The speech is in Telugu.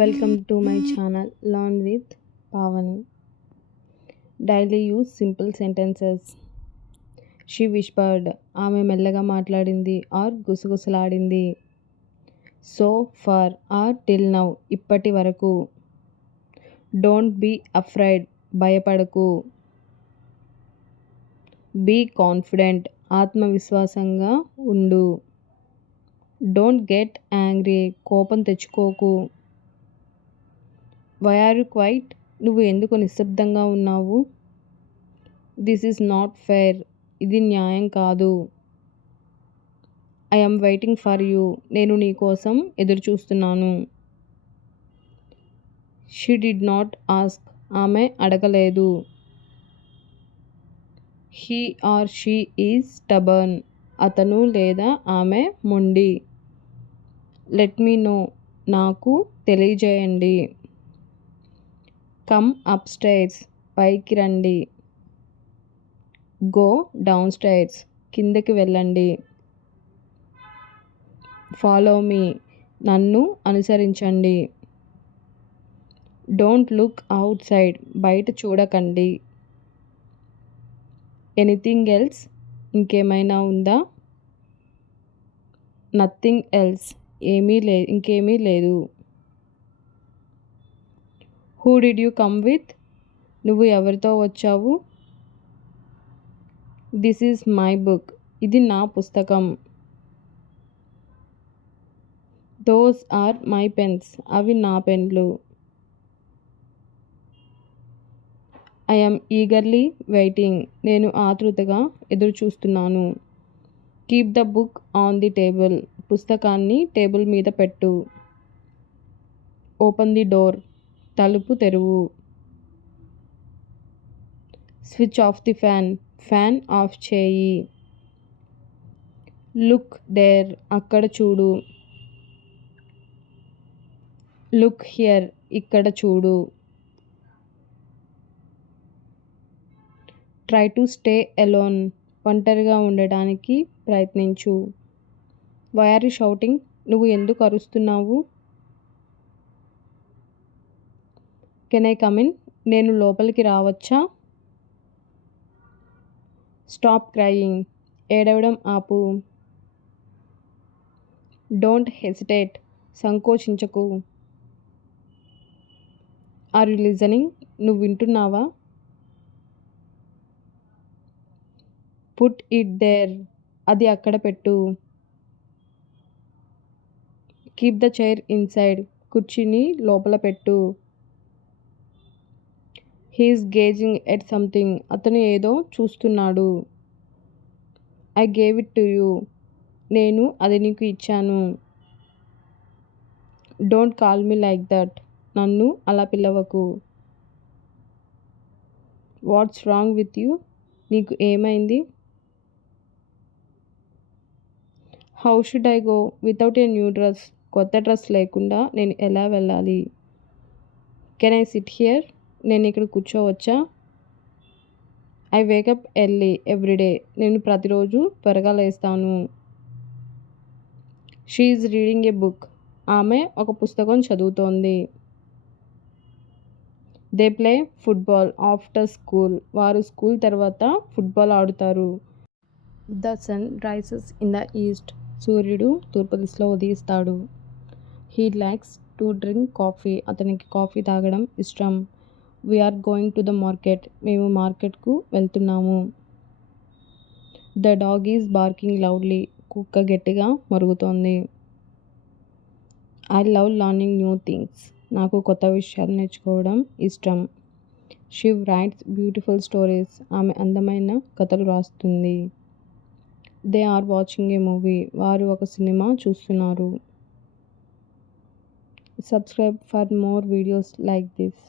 Welcome to my channel Learn with Pavani. Daily use simple sentences. She whispered. ఆమె మెల్లగా మాట్లాడింది ఆర్ గుసగుసలాడింది. So far or till now ఇప్పటి వరకు. డోంట్ బీ అఫ్రైడ్ భయపడకు. బీ కాన్ఫిడెంట్ ఆత్మవిశ్వాసంగా ఉండు. డోంట్ గెట్ యాంగ్రీ కోపం తెచ్చుకోకు. వై ఆర్ యు క్వైట్ నువ్వు ఎందుకు నిశ్శబ్దంగా ఉన్నావు. దిస్ ఈజ్ నాట్ ఫెయిర్ ఇది న్యాయం కాదు. I am waiting for you నేను నీ కోసం ఎదురుచూస్తున్నాను. షీ డిడ్ నాట్ ఆస్క్ ఆమె అడగలేదు. He or she is stubborn అతను లేదా ఆమె మొండి. లెట్ మీ నో నాకు తెలియజేయండి. కమ్ అప్ స్టైర్స్ పైకి రండి. గో డౌన్ స్టైర్స్ కిందకి వెళ్ళండి. ఫాలో మీ నన్ను అనుసరించండి. డోంట్ లుక్ అవుట్ సైడ్ బయట చూడకండి. ఎనీథింగ్ ఎల్స్ ఇంకేమైనా ఉందా. నథింగ్ ఎల్స్ ఇంకేమీ లేదు. Who did you come with నువ్వు ఎవరితో వచ్చావు. దిస్ ఈజ్ మై బుక్ ఇది నా పుస్తకం. దోస్ ఆర్ మై పెన్స్ అవి నా పెన్లు. ఐ యామ్ ఈగర్లీ వెయిటింగ్ నేను ఆతృతగా ఎదురుచూస్తున్నాను. Keep the book on the table పుస్తకాన్ని టేబుల్ మీద పెట్టు. ఓపెన్ ది డోర్ తలుపు తెరువు. Switch off the fan of చేయి. లుక్ దేర్ అక్కడ చూడు. లుక్ హియర్ ఇక్కడ చూడు. ట్రై టు స్టే ఎలోన్ ఒంటరిగా ఉండడానికి ప్రయత్నించు. వై ఆర్ యు షౌటింగ్ నువ్వు ఎందుకు అరుస్తున్నావు. కెన్ ఐ కమ్ ఇన్ నేను లోపలికి రావచ్చా. స్టాప్ క్రయింగ్ ఏడవడం ఆపు. డోంట్ హెసిటేట్ సంకోచించకు. ఆర్ యు లిజనింగ్ నువ్వు వింటున్నావా. పుట్ ఇట్ దేర్ అది అక్కడ పెట్టు. కీప్ ద చైర్ ఇన్సైడ్ కుర్చీని లోపల పెట్టు. హీఈస్ గేజింగ్ ఎట్ సంథింగ్ అతను ఏదో చూస్తున్నాడు. I gave it to you నేను అది నీకు ఇచ్చాను. Don't call me like that నన్ను అలా పిలవకు. వాట్స్ రాంగ్ విత్ యూ నీకు ఏమైంది. How should I go without a new dress కొత్త డ్రెస్ లేకుండా నేను ఎలా వెళ్ళాలి. కెన్ ఐ సిట్ హియర్ నేను ఇక్కడ కూర్చోవచ్చా. ఐ వేకప్ ఎర్లీ ఎవ్రీడే నేను ప్రతిరోజు త్వరగా లేస్తాను. She is reading a book ఆమె ఒక పుస్తకం చదువుతోంది. They play football after school వారు స్కూల్ తర్వాత ఫుట్బాల్ ఆడుతారు. The sun rises in the east సూర్యుడు తూర్పు దిశలో ఉదయిస్తాడు. He likes to drink coffee అతనికి కాఫీ తాగడం ఇష్టం. We are going to the market మేము మార్కెట్కు వెళ్తున్నాము. The dog is barking loudly కుక్క గట్టిగా మొరుగుతోంది. I love learning new things నాకు కొత్త విషయాలు నేర్చుకోవడం ఇష్టం. షీ రైట్స్ బ్యూటిఫుల్ స్టోరీస్ ఆమె అందమైన కథలు రాస్తుంది. They are watching a movie వారు ఒక సినిమా చూస్తున్నారు. Subscribe for more videos like this.